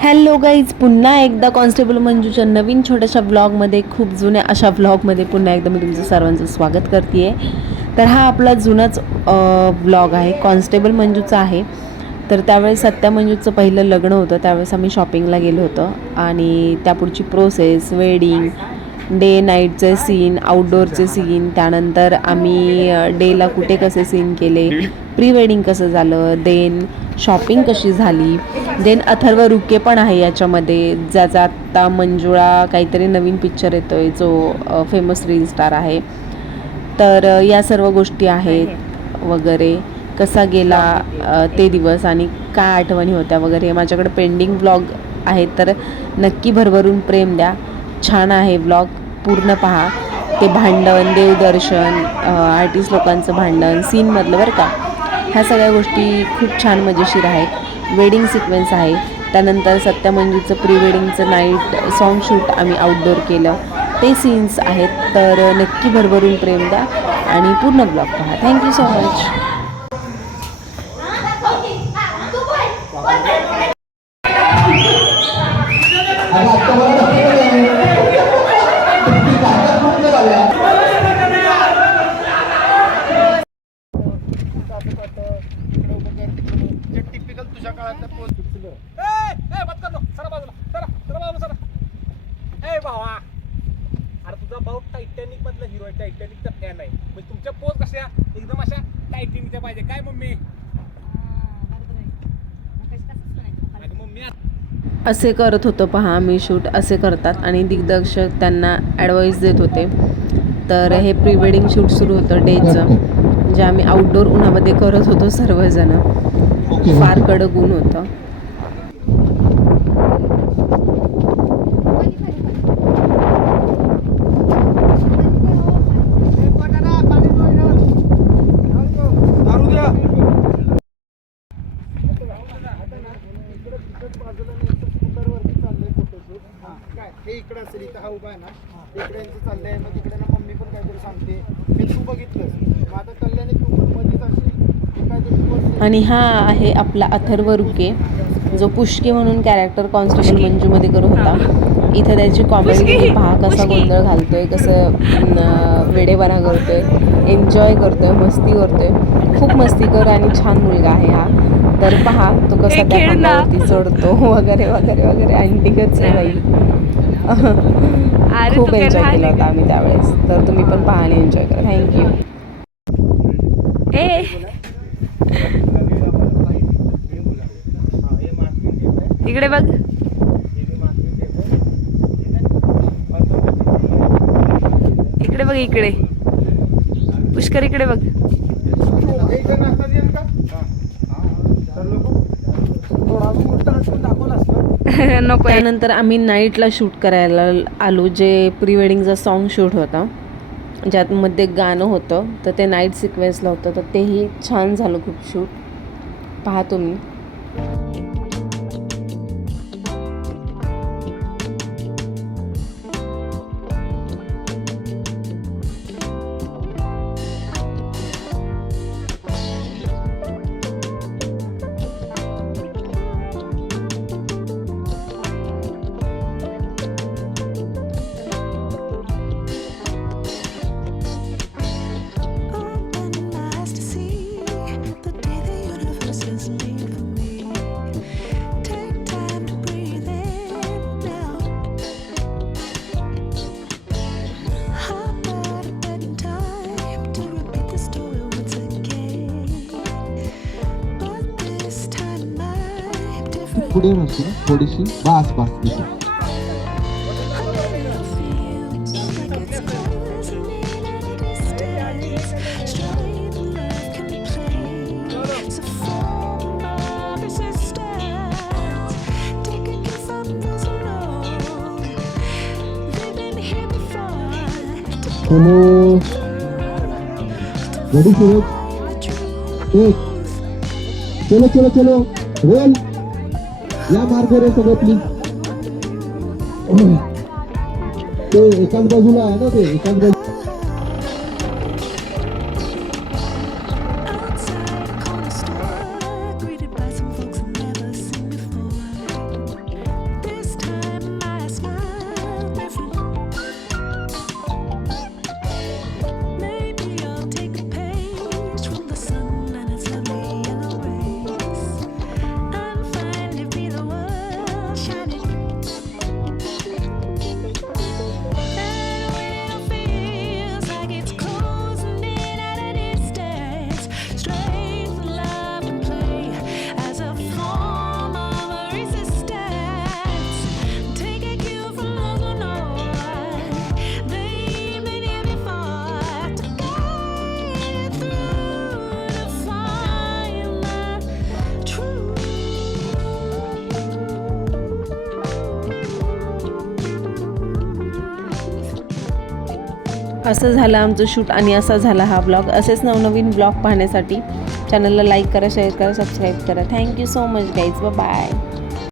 Hello guys, पुन्हा एकदा constable मंजूच्या नवीन छोट्याशा व्लॉगमध्ये, खूप जुन्या अशा व्लॉगमध्ये पुन्हा एकदा मी तुमचं सर्वांचं स्वागत करते आहे. तर हा आपला जुनाच व्लॉग आहे, कॉन्स्टेबल मंजूचा आहे. तर त्यावेळेस सत्या मंजूचं पहिलं लग्न होतं, त्यावेळेस आम्ही शॉपिंगला गेलो होतो आणि त्यापुढची प्रोसेस, वेडिंग, डे नाईटचे सीन, आउटडोअरचे सीन, त्यानंतर आम्ही डेला कुठे कसे सीन केले, प्री वेडिंग कसं झालं, देन शॉपिंग कशी झाली, देन अथर्व रुके पण आहे याच्यामध्ये, ज्याचा आत्ता मंजुळा काहीतरी नवीन पिक्चर येतो आहे, जो फेमस रील स्टार आहे. तर या सर्व गोष्टी आहेत वगैरे, कसा गेला ते दिवस आणि काय आठवणी होत्या वगैरे. माझ्याकडे पेंडिंग व्लॉग आहेत, तर नक्की भरभरून प्रेम द्या. छान आहे व्लॉग, पूर्ण पहा. ते भांडण, देवदर्शन, आर्टिस्ट लोकांचं भांडण, सीनमधलं बरं का, ह्या सगळ्या गोष्टी खूप छान मजेशीर आहेत. वेडिंग सिक्वेन्स आहे, त्यानंतर सत्या मंजूचं प्री वेडिंगचं नाईट सॉन्ग शूट आम्ही आउटडोअर केलं, ते सीन्स आहेत. तर नक्की भरभरून प्रेम द्या आणि पूर्ण ब्लॉग पहा. Thank you so much. तुझा भाऊ टायटॅनिक मधला हिरो आहे, टायटॅनिकचा फॅन आहे. म्हणजे तुमच्या पोज कशा एकदम अशा टायटॅनिकच्या पाहिजे काय मम्मी? आणि मम्मी असे करत होतो पहा आम्ही शूट, असे करतात आणि दिग्दर्शक त्यांना ॲडवाईस देत होते. तर हे प्री वेडिंग शूट सुरू होतं डेचं, जे आम्ही आउटडोअर उन्हामध्ये करत होतो सर्वजण. फार कडक ऊन होतं. इकडे असेल, इथं हा उभा आहे ना, इकडे यांचं चाललंय, मग तिकडे ना मम्मी पण काहीतरी सांगते, हे तू बघितलंस, मग आता कल्याणी तू पण मध्येच असेल काहीतरी. आणि हा आहे आपला अथर्व रुके, जो पुष्के म्हणून कॅरेक्टर कॉन्स्टेबल मंजूमध्ये करत होता. इथं त्याची कॉमेडी पहा, कसा गोंधळ घालतोय, कसं वेडेपणा करतोय, एन्जॉय करतोय, मस्ती करतोय. खूप मस्तीकर आणि छान मुलगा आहे हा. तर पहा तो कसा त्या खांबावरती चढतो वगैरे वगैरे वगैरे. अँटिकच आहे बाई. खूप एन्जॉय केला होता आम्ही त्यावेळेस. तर तुम्ही पण पहा आणि एन्जॉय करा. थँक्यू. इकडे बघ, इकडे बघ, इकडे पुष्कर, इकडे बघ. नको. त्यानंतर आम्ही नाईटला शूट करायला आलो, जे प्री वेडिंगचा सॉन्ग शूट होता, ज्यामध्ये गाणं होतं. तर ते नाईट सिक्वेन्सला होतं, तर तेही छान झालं खूप शूट. पहा तुम्ही. पुढे म्हणतो थोडीशी बास बास दिसत. हॅलो, रेडी सूरज, एक, चलो चलो चलो, रोल. या मार्गावर आहे सगळं प्लीज. ते एकाच बाजूला आहे ना, ते एकाच बाजूला. असं झालं आमचं शूट आणि असा झाला हा ब्लॉग. असेच नवनवीन ब्लॉग पाहण्यासाठी चॅनलला लाईक करा, शेअर करा, सबस्क्राईब करा. Thank you so much guys. Bye.